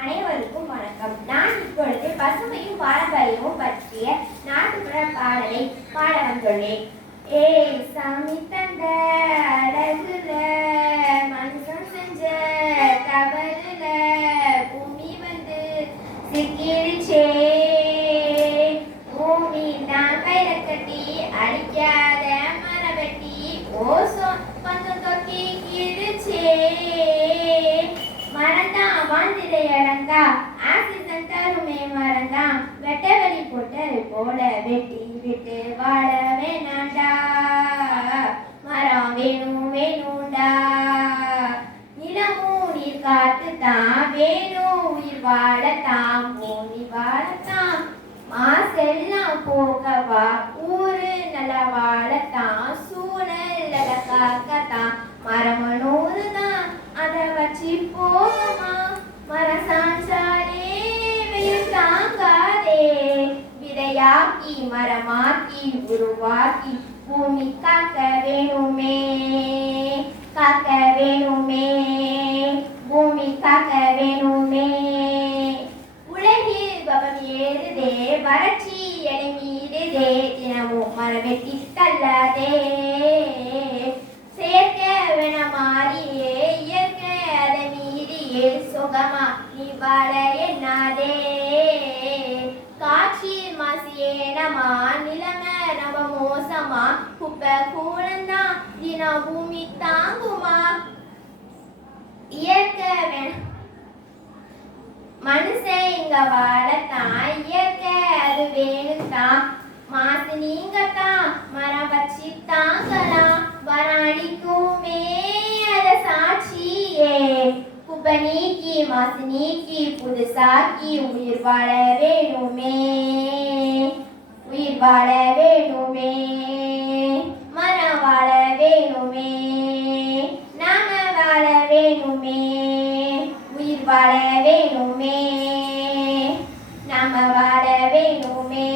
அனைவருக்கும் வணக்கம். நான் இப்பொழுது பசுமையும் பாரம்பரியமும் பற்றிய நாட்டுப்புற பாடலை பாட வந்துள்ளேன். சாமி தந்த அழகுல மனுஷன் செஞ்ச தவறுல பூமி வந்து சிக்கிடுச்சே. பூமி நான் பயிர கட்டி அடிக்காத மரம் வெட்டி ஓசோன் கொஞ்சம் தொட்டி கிடுச்சே. மறந்தான் வாழ்ந்திட இழந்தா ஆக்சிஜன் தருமே மறந்தான் வெட்டவெளி போட்டது போல வெட்டி விட்டு வாழ வேணாண்டா. மரம் வேணும் வேணும்டா. நிலமும் நீர் காத்து தான் வேணும் உயிர் வாழத்தான் பூமி வாழத்தான். மாசெல்லாம் போகவா ஊரு நல்ல வாழத்தான் சூழல் காக்கத்தான். மரமனூறு தான் அதை வச்சு போகமா. மரம் சாஞ்சாலே வெயில் தாங்காதே. விதையாக்கி மரமாக்கி உருவாக்கி பூமி காக்க வேணுமே காக்க வேணுமே பூமி காக்க வேணுமே. உலகில் பவம் ஏறுதே வறட்சி எடை மீறுதே தினமும் மரம் வெட்டி தள்ளாதே. செயற்கை வேண மாறியே இயற்கை அதை மீறியே சுகமா நீ வாழ எண்ணாதே. காட்சி மாசி ஏனமா நிலைமை நம்ம மோசமா குப்பை கூடந்தா தினம் பூமி தாங்குமா. இயற்கை மனுஷன் இங்க வாழத்தான் இயற்கை அது வேணும்தான். மாசு நீங்கத்தான் மரம் வச்சு தாங்கலாம் வராடிக்குமே அத சாட்சியே. குப்பை நீக்கி மாசு நீக்கி புதுசாக்கி உயிர் வாழ வேணுமே உயிர் வாழ வேணுமே. மரம் வாழ வேணுமே நாம வாழ வேணுமே உயிர் வாழ வேணுமே நாம வாழ வேணுமே.